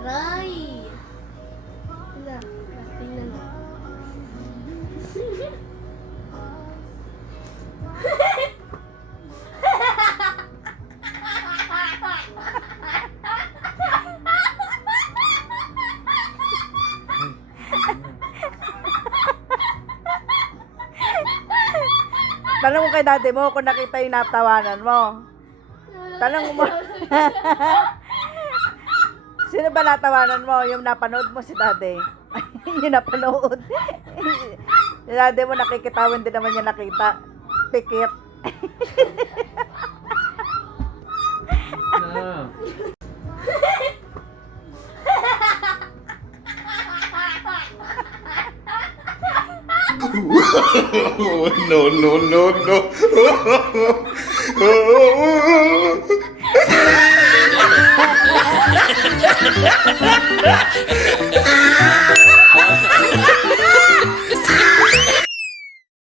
Aray! Hala, tingnan mo. Tanong mo kay daddy mo kung nakita yung natawanan mo. Tanong mo. Sino ba natawanan mo? Yung napanood mo si daddy. Yung napanood. Si daddy mo nakikitawan din naman yung nakita. Pikit. No, no, no, no.